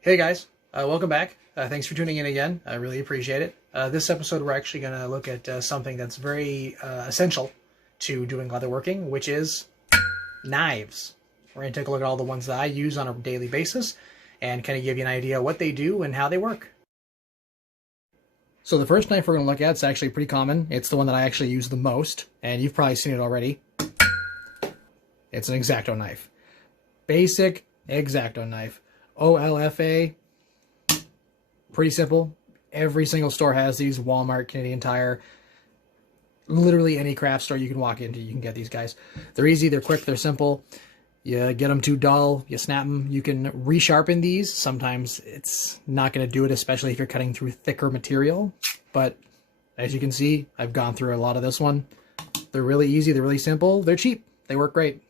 Hey guys, welcome back. Thanks for tuning in again. I really appreciate it. This episode we're actually going to look at something that's very essential to doing leatherworking, which is knives. We're going to take a look at all the ones that I use on a daily basis and kind of give you an idea what they do and how they work. So the first knife we're going to look at is actually pretty common. It's the one that I actually use the most, and you've probably seen it already. It's an X-Acto knife. Basic X-Acto knife. OLFA, pretty simple. Every single store has these. Walmart, Canadian Tire, literally any craft store you can walk into, you can get these guys. They're easy, they're quick, they're simple. You get them too dull, you snap them. You can resharpen these. Sometimes it's not going to do it, especially if you're cutting through thicker material. But as you can see, I've gone through a lot of this one. They're really easy, they're really simple, they're cheap, they work great.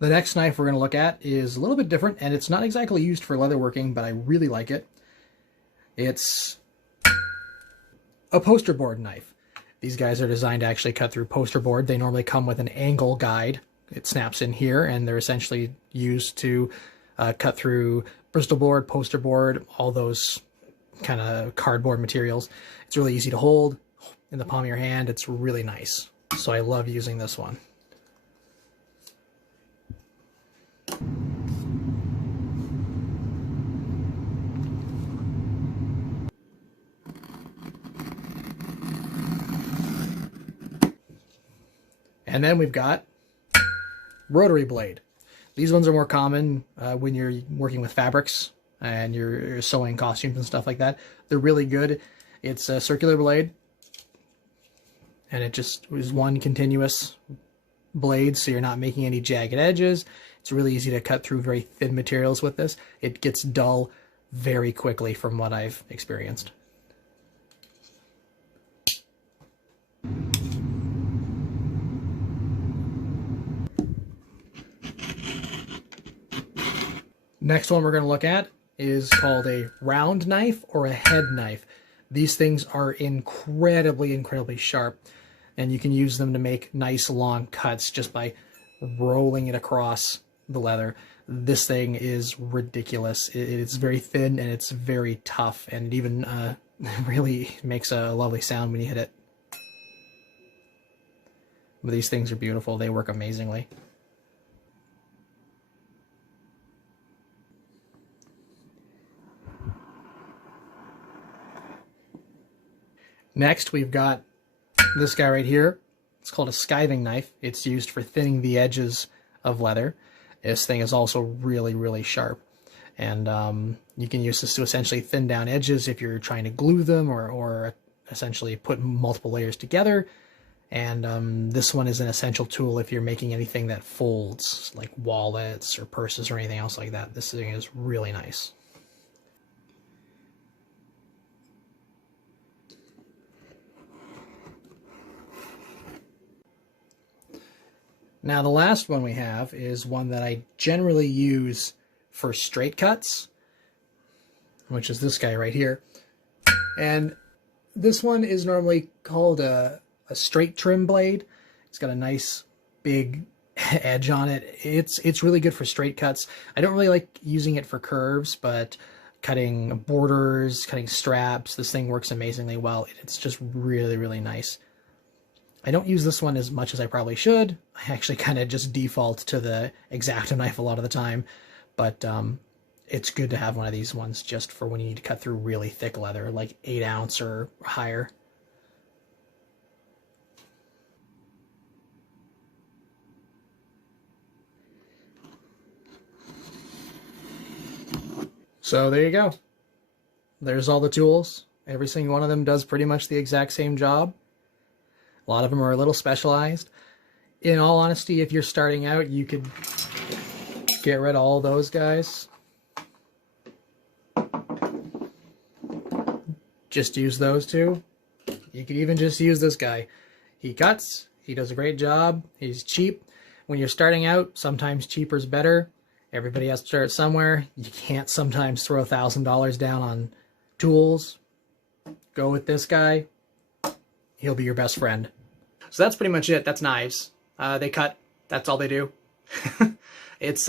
The next knife we're going to look at is a little bit different, and it's not exactly used for leatherworking, but I really like it. It's a Posterboard knife. These guys are designed to actually cut through posterboard. They normally come with an angle guide. It snaps in here, and they're essentially used to cut through Bristol board, posterboard, all those kind of cardboard materials. It's really easy to hold in the palm of your hand. It's really nice. So I love using this one. And then we've got Rotary Blade. These ones are more common when you're working with fabrics and you're sewing costumes and stuff like that. They're really good. It's a circular blade, and it just is one continuous blade, so you're not making any jagged edges. It's really easy to cut through very thin materials with this. It gets dull very quickly from what I've experienced. Next one we're going to look at is called a round knife or a head knife. These things are incredibly sharp, and you can use them to make nice long cuts just by rolling it across the leather. This thing is ridiculous. It's very thin and it's very tough, and it even really makes a lovely sound when you hit it. But these things are beautiful. They work amazingly. Next, we've got this guy right here. It's called a skiving knife. It's used for thinning the edges of leather. This thing is also really sharp. And you can use this to essentially thin down edges if you're trying to glue them or essentially put multiple layers together. And this one is an essential tool if you're making anything that folds, like wallets or purses or anything else like that. This thing is really nice. Now the last one we have is one that I generally use for straight cuts, which is this guy right here. And this one is normally called a straight trim blade. It's got a nice big edge on it. It's really good for straight cuts. I don't really like using it for curves, but cutting borders, cutting straps, this thing works amazingly well. It's just really nice. I don't use this one as much as I probably should. I actually kind of just default to the Exacto knife a lot of the time, but it's good to have one of these ones just for when you need to cut through really thick leather, like 8 ounce or higher. So there you go. There's all the tools. Every single one of them does pretty much the exact same job. A lot of them are a little specialized. In all honesty, if you're starting out, you could get rid of all those guys. Just use those two. You could even just use this guy. He cuts, he does a great job, he's cheap. When you're starting out, sometimes cheaper is better. Everybody has to start somewhere. You can't sometimes throw $1,000 down on tools. Go with this guy. he'll be your best friend. So that's pretty much it. That's knives. They cut. That's all they do. It's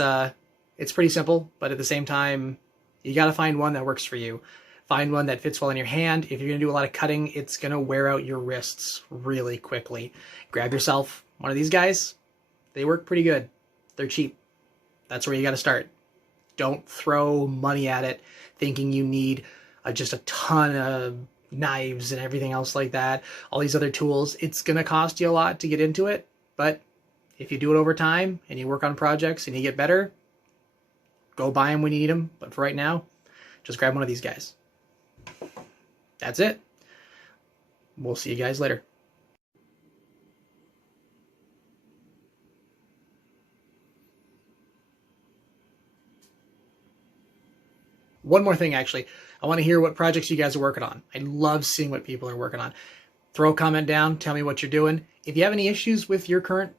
pretty simple, but at the same time, you got to find one that works for you. Find one that fits well in your hand. If you're going to do a lot of cutting, it's going to wear out your wrists really quickly. Grab yourself one of these guys. They work pretty good. They're cheap. That's where you got to start. Don't throw money at it thinking you need just a ton of knives and everything else like that. All these other tools. It's going to cost you a lot to get into it, but if you do it over time and you work on projects and you get better, go buy them when you need them. But for right now, just grab one of these guys. That's it. We'll see you guys later. One more thing, actually. I want to hear what projects you guys are working on. I love seeing what people are working on. Throw a comment down. Tell me what you're doing. If you have any issues with your current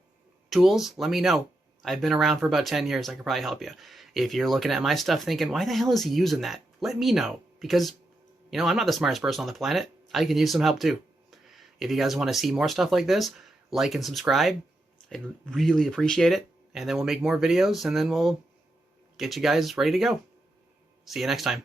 tools, let me know. I've been around for about 10 years. I could probably help you. If you're looking at my stuff thinking, why the hell is he using that? Let me know. Because, you know, I'm not the smartest person on the planet. I can use some help too. If you guys want to see more stuff like this, like and subscribe. I'd really appreciate it. And then we'll make more videos and then we'll get you guys ready to go. See you next time.